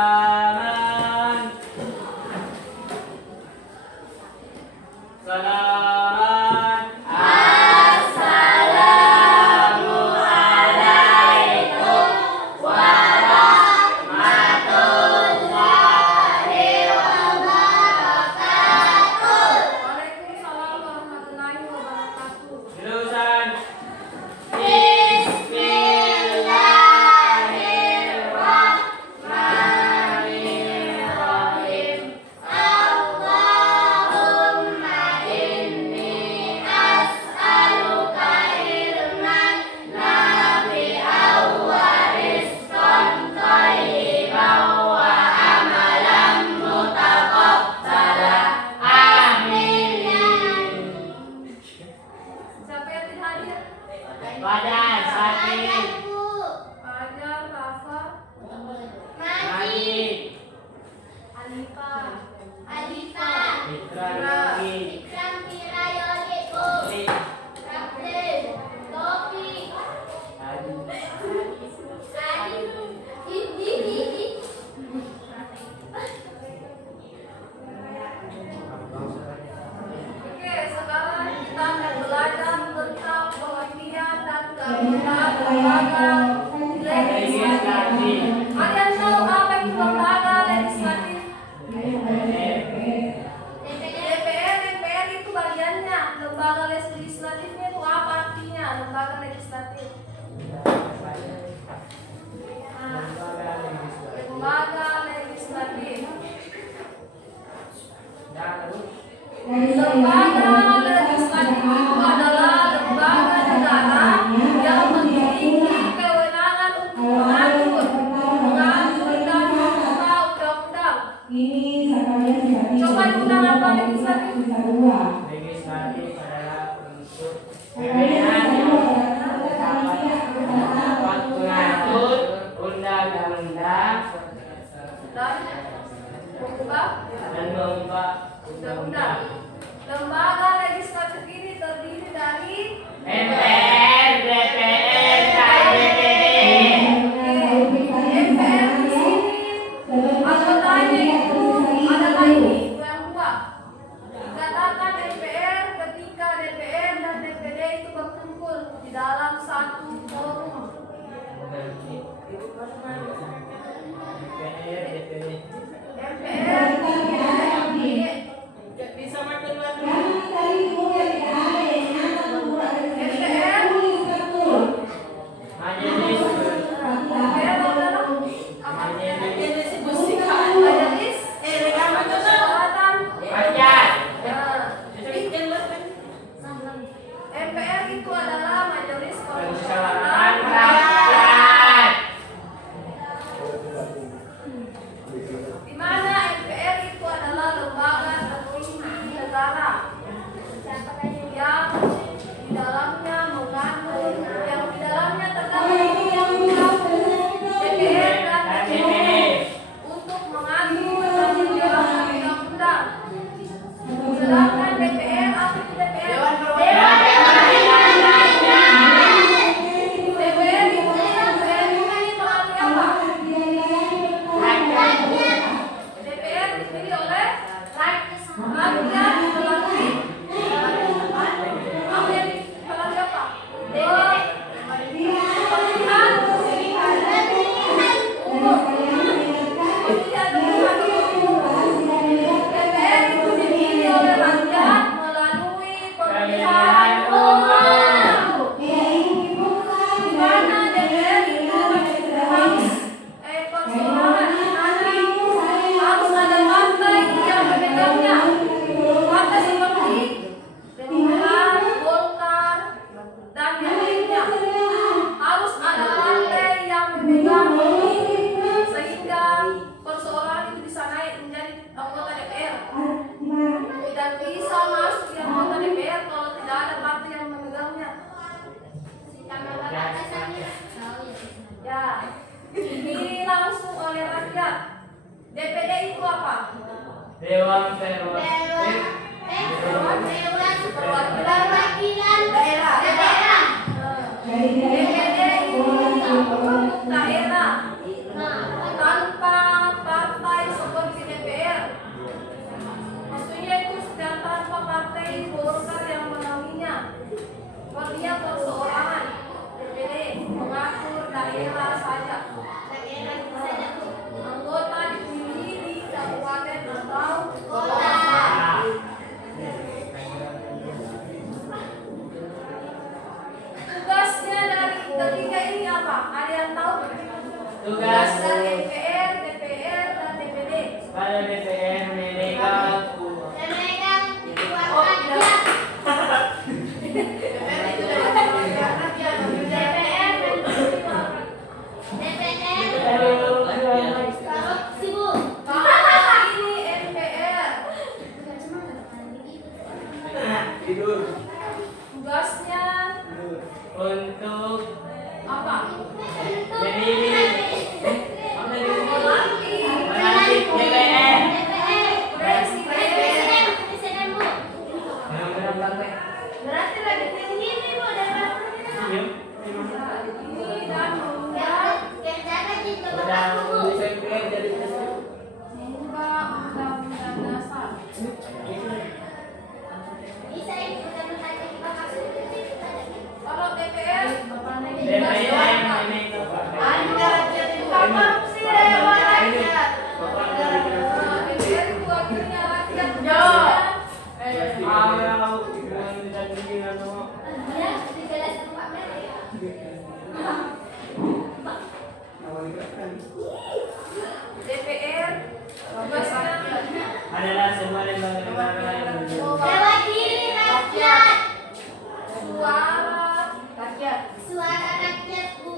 Salaman. Salaman. Assalamualaikum warahmatullahi wabarakatuh. Waalaikumsalam warahmatullahi wabarakatuh. Jurusan Bismillahirrahmanirrahim. Allahumma inni as'aluka ilman nafi'an wa rizqan thayyiban wa amalan mutaqabbalan. Amin. Siapa yang tidak hadir? Badan sakit. Fajar, Rafa, Majid, Alifa, Alifa, Ikram. Ikram Pirayoliku, Kapten, Topik, Adi. Oke, sekarang kita akan belajar tentang pengertian dan kegunaan lembaga legislatif. Kalian tahu apa itu lembaga legislatif? DPR itu bagiannya. Lembaga legislatifnya itu apa artinya? Lembaga legislatif. Nah, lembaga legislatif. Lembaga legislatif itu adalah lembaga negara yang memiliki kewenangan untuk mengatur dan mengubah undang-undang. Coba diulang apa legislatif? Legislatif adalah unsur pemilihan yang dapat mengatur undang-undang Dan mengubah dan mengubah undang-undang. Lembaga legislatif ini terdiri dari MPR, DPR, dan DPD. MPR di sini anggotanya itu adalah ini yang dua. Dikatakan MPR ketika DPR dan DPD itu berkumpul di dalam satu forum. DPR, DPD. MPR Bisa makan lagi. MPR Majelis adalah apa? Majelis Majelis Permusyawaratan Rakyat. MPR itu adalah Majelis Permusyawaratan Permusyawaratan Rakyat. di mana MPR itu adalah lembaga tertinggi negara yang di dalamnya mengandung terdapat DPR dan DPD untuk mengatur dan menjalankan undang-undang. Sedangkan DPR apa itu DPR? DPR itu melalui apa? DPR dipilih oleh rakyat melalui apa yang melalui apa? Pemilihan umum. Pemilihan umum. DPR itu dipilih oleh rakyat melalui pemilihan umum. Di mana DPR itu harus persoalan harus ada partai yang memegangnya. Partai seperti Demokrat, Golkar, dan yang lainnya. Harus ada partai yang memegang ini sehingga persoalan itu bisa naik menjadi anggota DPR. Tidak bisa masuk di anggota DPR kalau tidak ada partai yang memegangnya. Ya, dipilih langsung oleh rakyat. DPD itu apa? Dewan Perwakilan Perwakilan daerah. DPD itu untuk daerah tanpa Pada DPR memegang Memegang suara Oh, rakyat. DPR itu dari rakyat. DPR DPR korupsi Bu. Ini MPR. tidur Tugasnya untuk apa? memilih Melantik melantik DPR. presiden. Presiden Bu. Berarti lagi tinggi nih Bu daripada presiden. Ini dan mengubah Kerjanya di tempat Udah aku Bu. DPR jadi presiden. undang-undang dasar. Bisa itu undang-undang yang kita maksud itu. Kalau DPR, DPR memegang Anda jadi korupsi dewan rakyat. DPR itu wakilnya rakyat. Kalau yang tidak dibilang Ya, dijelaskan Pak Meri. DPR tugasnya adalah semua lembaga negara yang Mewakili rakyat. suara rakyat. Suara rakyat Bu.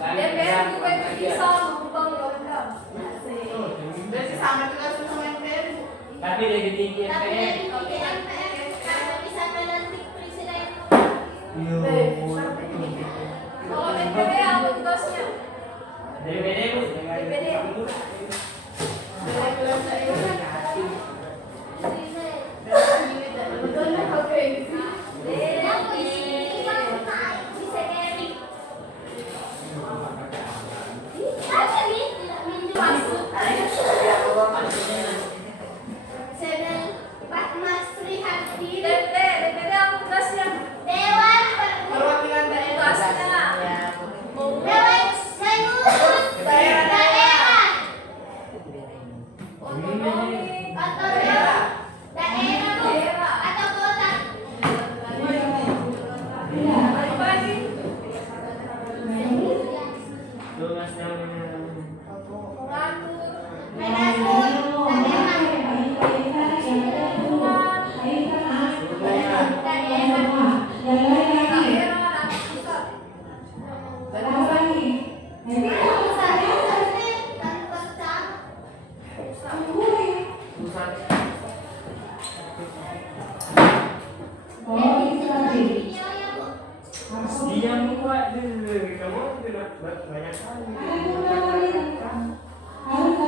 Dan DPR juga itu bisa mengubah undang-undang. tapi lebih tinggi Tapi MPR. dari DPR kalau bisa melantik presiden. Kalau DPD apa tugasnya? DPD Bu. DPD. Yang isi bisa dari. Apa nih? Tidak minjem masuk. Channel Pak Mas Sri Hardi. DPD apa tugasnya? Dewan Tugasnya Dewan mengurus daerah. otonomi Atau daerah Bu. Atau kota. bagi Tugasnya mengatur Mengatur daerah. daerah dan pusat. pusat. Dia membuat dulu kamu tidak banyak kali.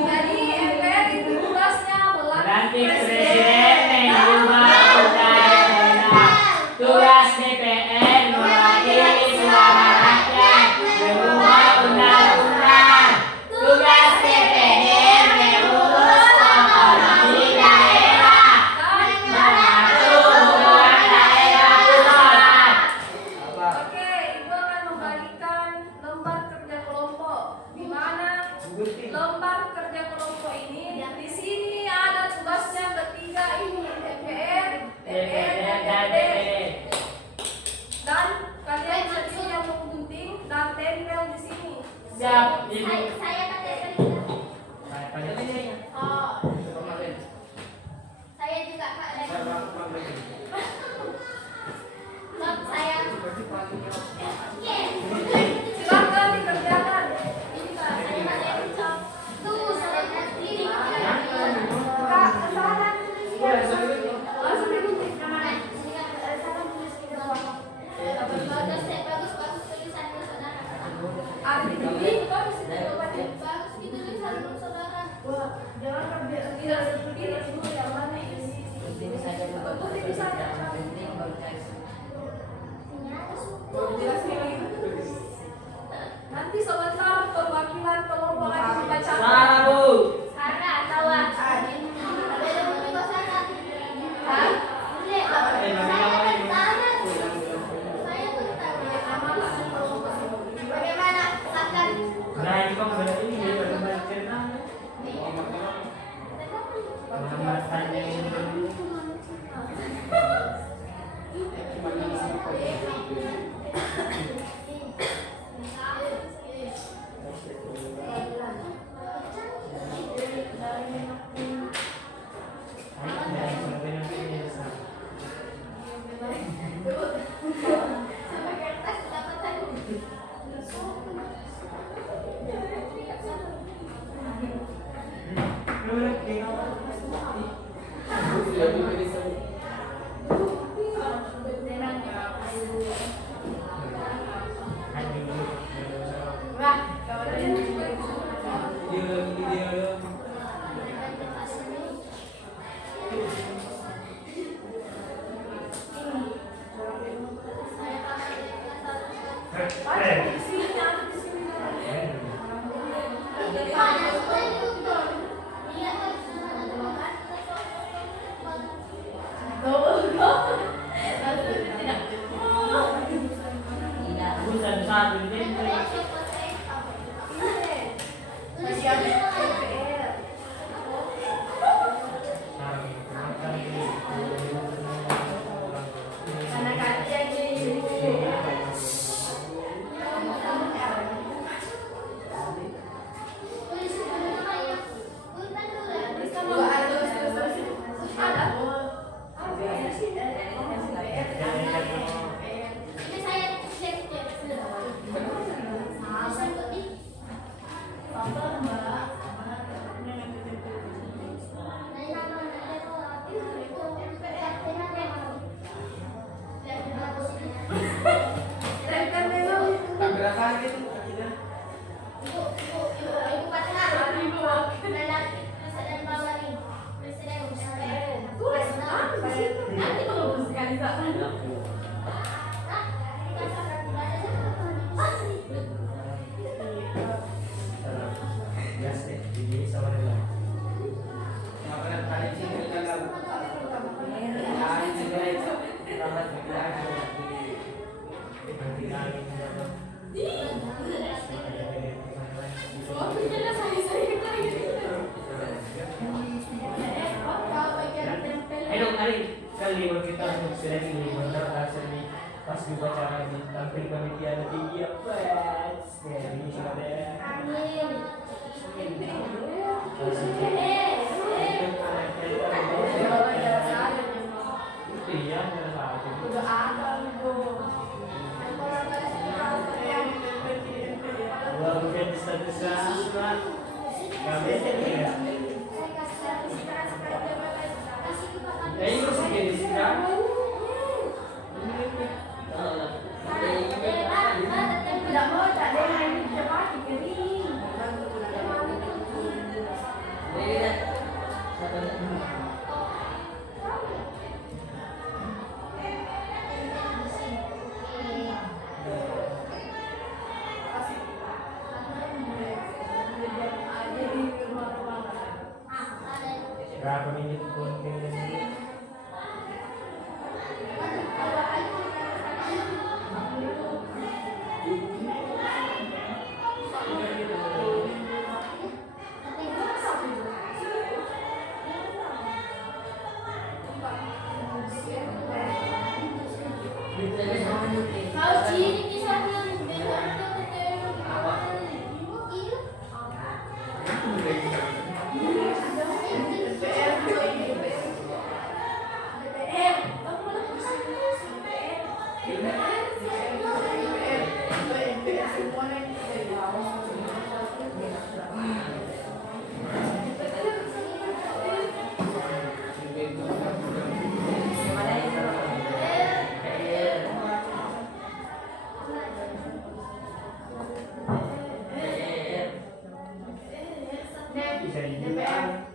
Jadi MPR itu tugasnya Melantik melantik presiden mengubah undang-undang. Tugas DPR mewakili suara rakyat mengubah undang-undang. Tugas DPD mengurus otonomi daerah. Mengatur hubungan daerah pusat. Oke, Ibu akan membagikan lembar kerja kelompok. Di mana lembar kerja kelompok ini di sini ada tugasnya bertiga ini DPR, DPR, Dan DPD. DPD. Dan kalian nanti yang menggunting dan tempel di sini. Siap, Ibu. Saya pakai Oh, saya juga Pak. Maaf saya. Silakan dikerjakan. Ini Pak, saya pakai ucap. Tuh, saya kasih. Kak, kesalahan langsung digunting. Bagus, bagus tulisannya saudara. Adik ini bagus itu jawabannya. Bagus gitu tulisan saudara. Wah, jangan kerja tidak seperti dulu yang mana ini. Penting saja. Nanti sebentar perwakilan kelompok lagi membacakan. Suara Bu. Sarah, tawa. Ada juga Sarah. Hah? Ini, saya tangan. Saya bertanya. Bagaimana? Akan Nah, ini kok berarti ini dia lembar cerita. Lembar tanya ini. Baca di sini, ada di sini. Bukan satu ini. Masih ada DPR. Anak-anak jadi kali kita sudah ini benar rasanya pas dibaca di tampil panitia ada tinggi apa ini sudah iya udah ada loh. baru kan status kami ya ini masih di sini kan Tidak mau tak ada yang cepat dikering. berapa menit pun kayaknya Kau ciri kisahnya dengan bisa dibilang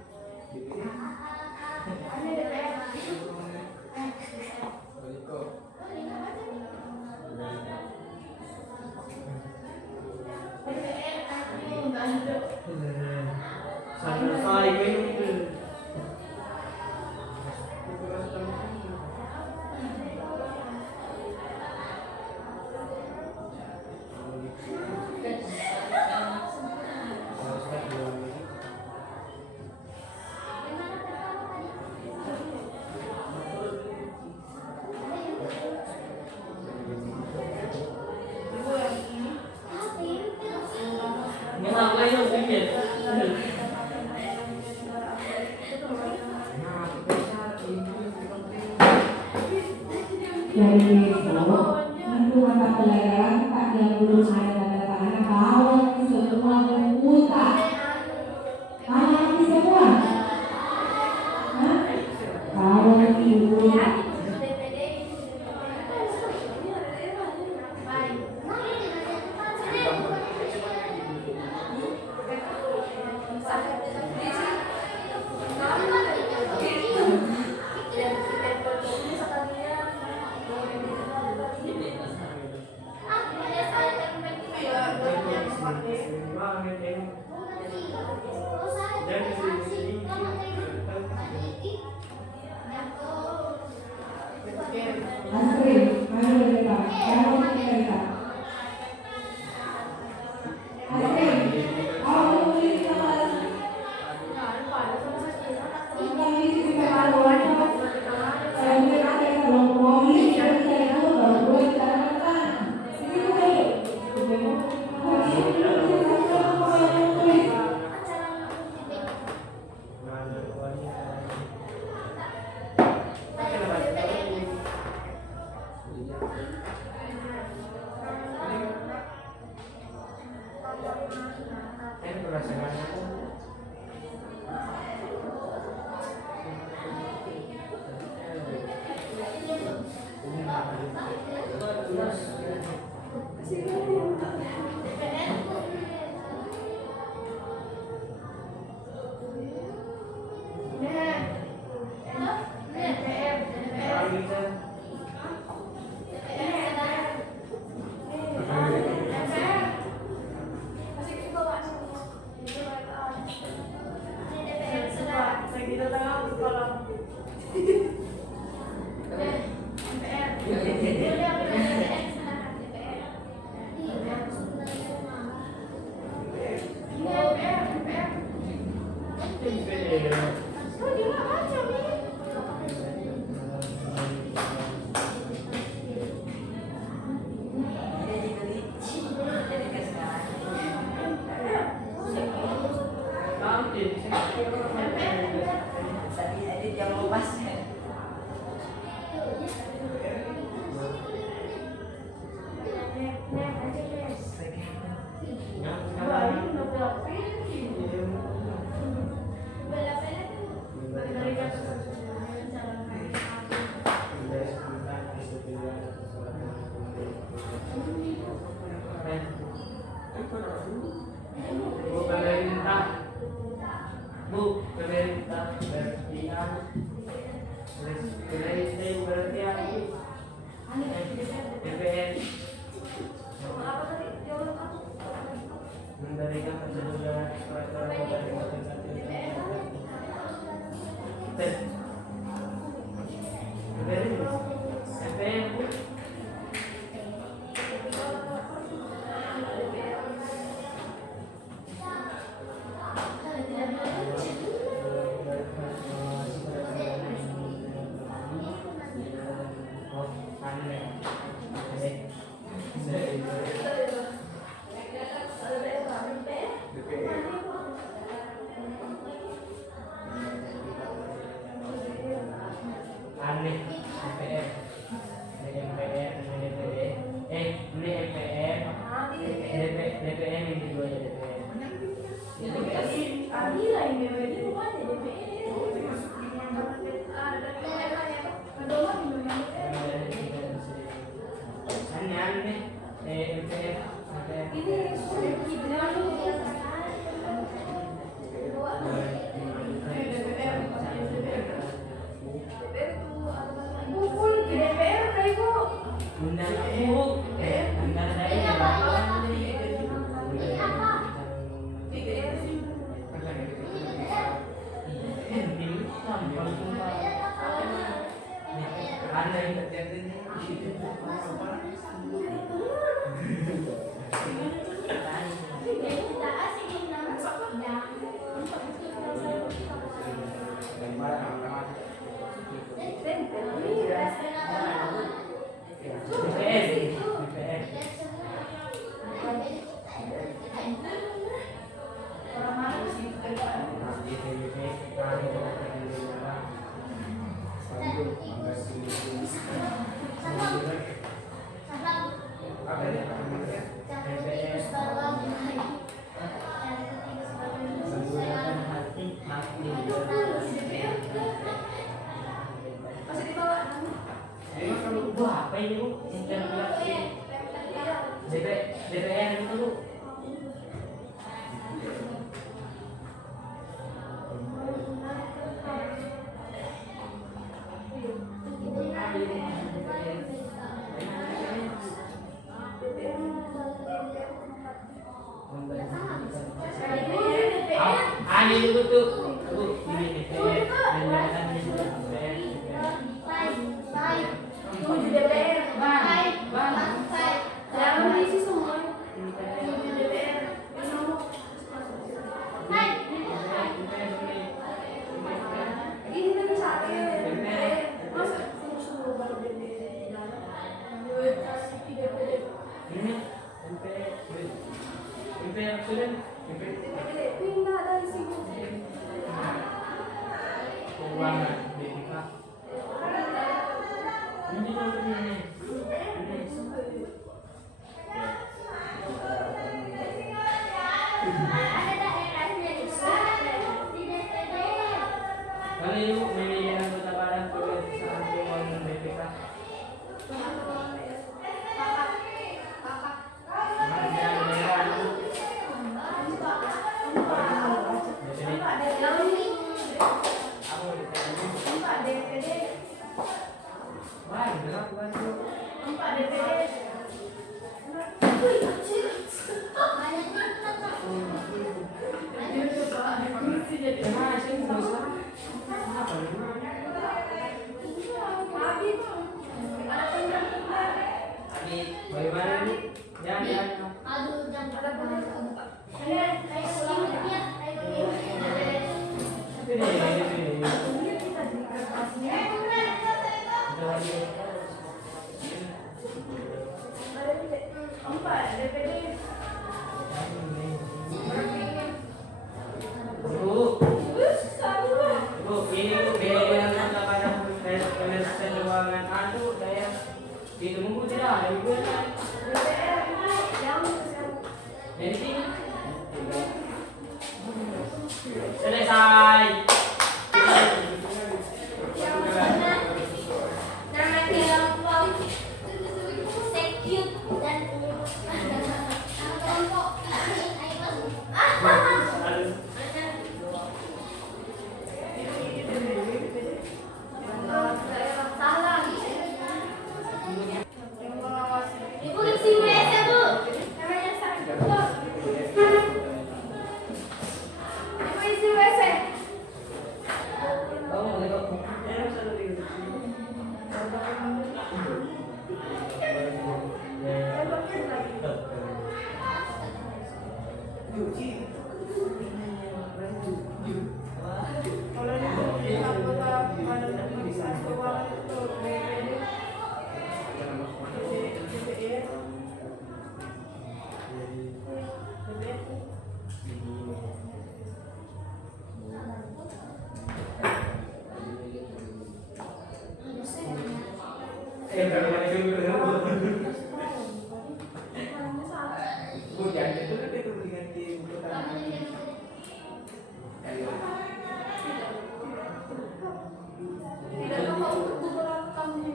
Bagaimana nih? Ya. Aduh, jangan Ada bener. Bu, ini biaya kepada penyelesaian keuangan daya itu mungkin tidak ada juga kan? Jadi selesai. Ibu isi WC, Bu. Ibu isi WC. Kalau di anggota badan pemeriksaan keuangan itu BPD, DPR, tidak tahu untuk beberapa tahun ini.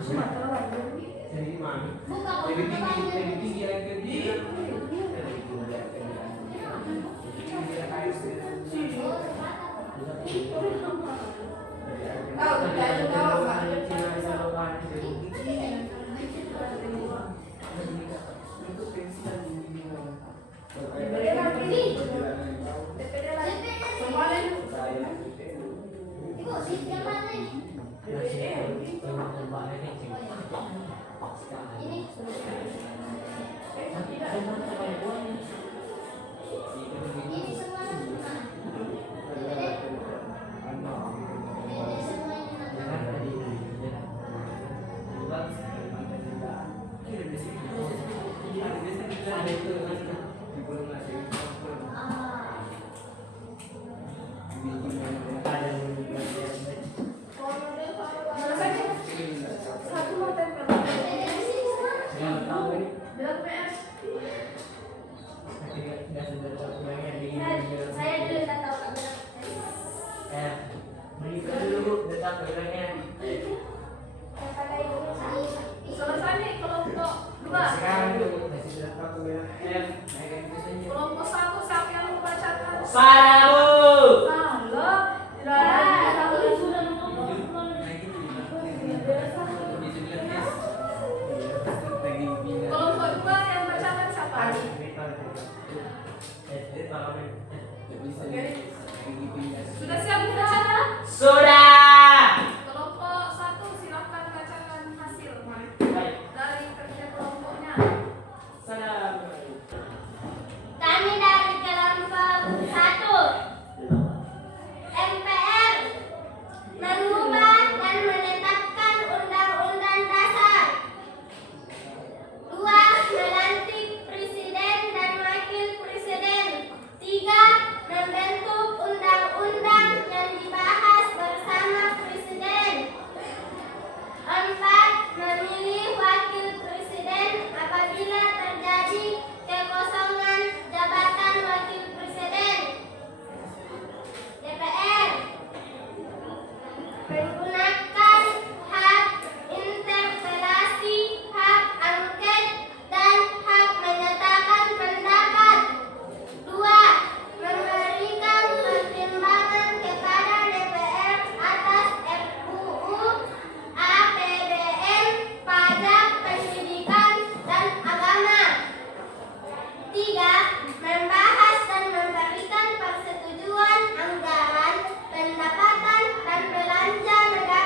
Sumatera Barat. Buka Tahu, tidak tahu, Pak. DPD lagi. DPD lagi. Semuanya. Ibu, sisi yang mana ini? Ini. Ini semua. Ini semuanya. Satu mau tempel. Bilang PS. Saya dulu tak tahu. Selesai nih kelompok 2. Kelompok 1 siapa yang membacakan? Salah, Bu. Salah. Tidak ada. Kelompok 2 yang bacakan siapa? Sudah siap membaca? Sudah. Kelompok 1 silakan bacakan hasil Baik. dari kerja kelompoknya. Salam. Kami dari kelompok 1 MPR mengubah dan menetapkan Undang-Undang Dasar 2. Melantik Presiden dan Wakil Presiden 3. Membentuk undang-undang yang dibahas bersama Presiden 4. Memilih Wakil Presiden apabila terjadi kekosongan jabatan Wakil Presiden. DPR menggunakan hak interpelasi, hak angket, dan hak menyatakan pendapat. 2. Memberikan pertimbangan kepada DPR atas RUU APBN, pajak, pendidikan, dan agama. 3. Membahas dan memberikan persetujuan anggaran, pendapatan, dan belanja negara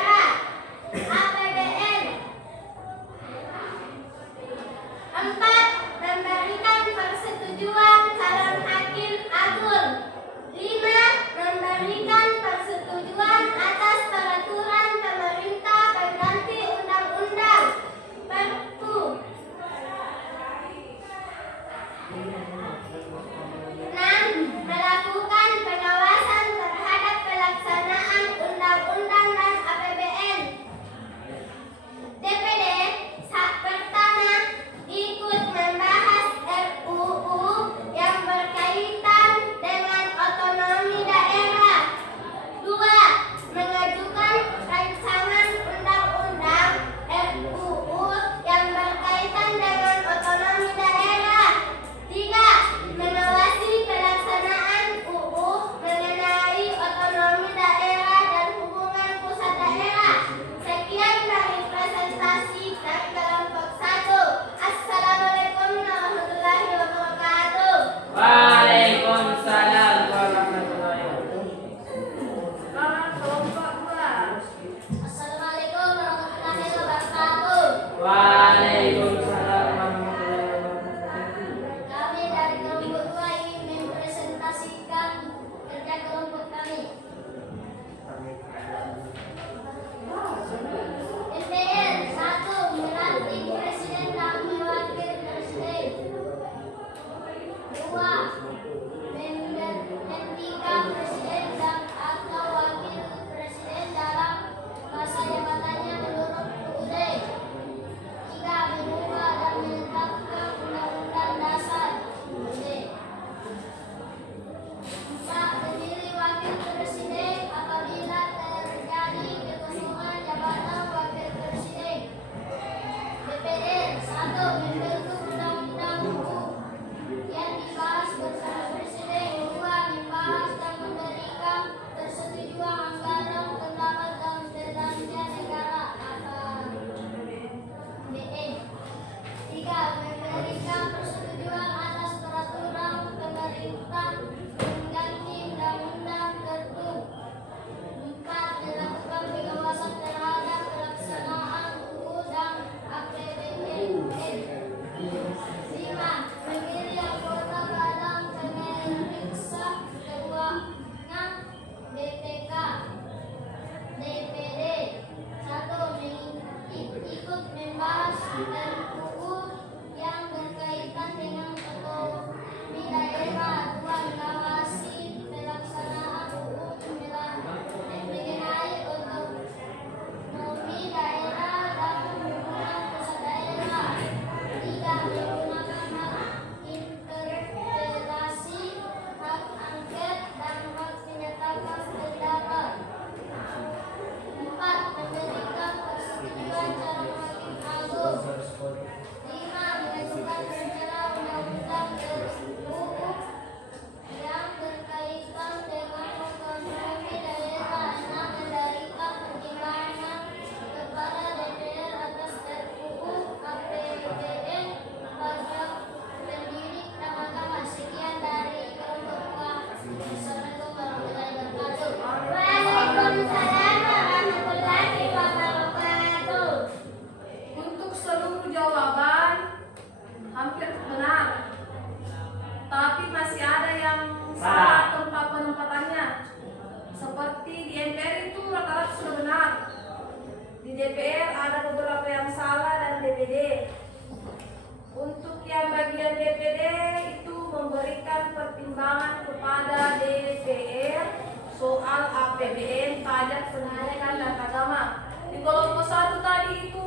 kelompok satu tadi itu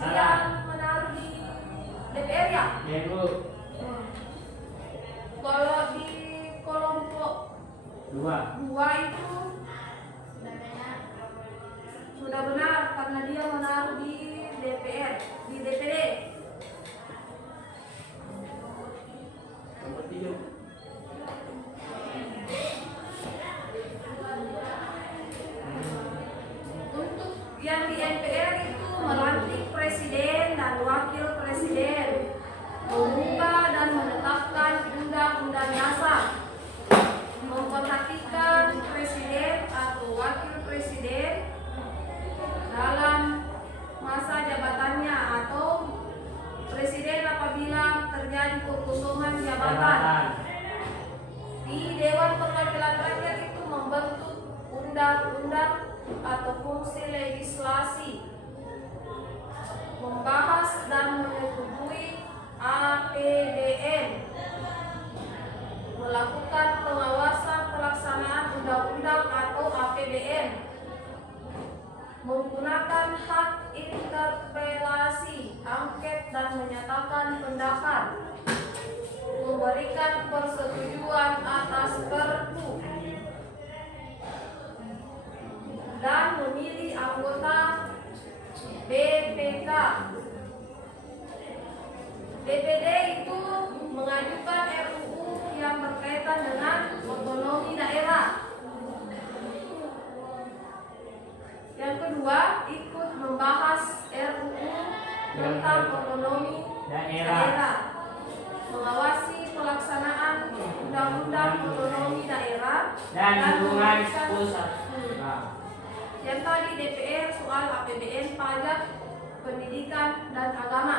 yang menaruh di DPR ya? Ya Bu. Kalau di kelompok 2 itu sudah benar karena dia menaruh di DPR, di DPD. Nomor 3. Untuk yang di MPR itu melantik presiden dan wakil presiden, membuka dan menetapkan undang-undang dasar, memperhatikan presiden atau wakil presiden dalam masa jabatannya atau presiden apabila terjadi kekosongan jabatan. Di Dewan Perwakilan Rakyat itu membentuk undang-undang atau fungsi legislasi, membahas dan menyetujui APBN, melakukan pengawasan pelaksanaan undang-undang atau APBN, menggunakan hak interpelasi, angket dan menyatakan pendapat, memberikan persetujuan atas perpu, dan memilih anggota BPK. DPD itu mengajukan RUU yang berkaitan dengan otonomi daerah. Yang kedua, ikut membahas RUU tentang otonomi daerah, mengawasi pelaksanaan undang-undang otonomi daerah Dan hubungan memberikan- pusat. Yang tadi DPR soal APBN, pajak, pendidikan dan agama.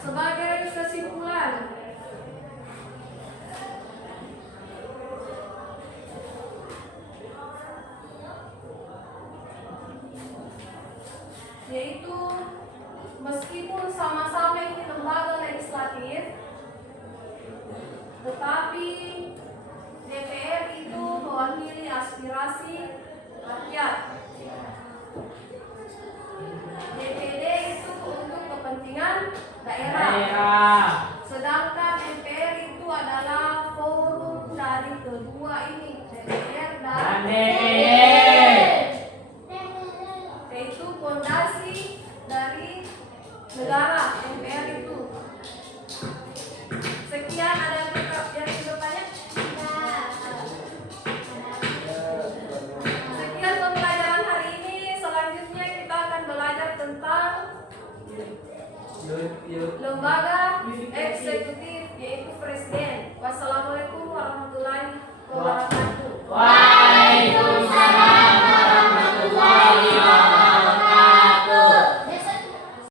Sebagai kesimpulan, yaitu meskipun sama-sama ini lembaga legislatif, tetapi DPR itu mewakili aspirasi rakyat. DPD itu untuk kepentingan daerah. Sedangkan MPR itu adalah forum dari kedua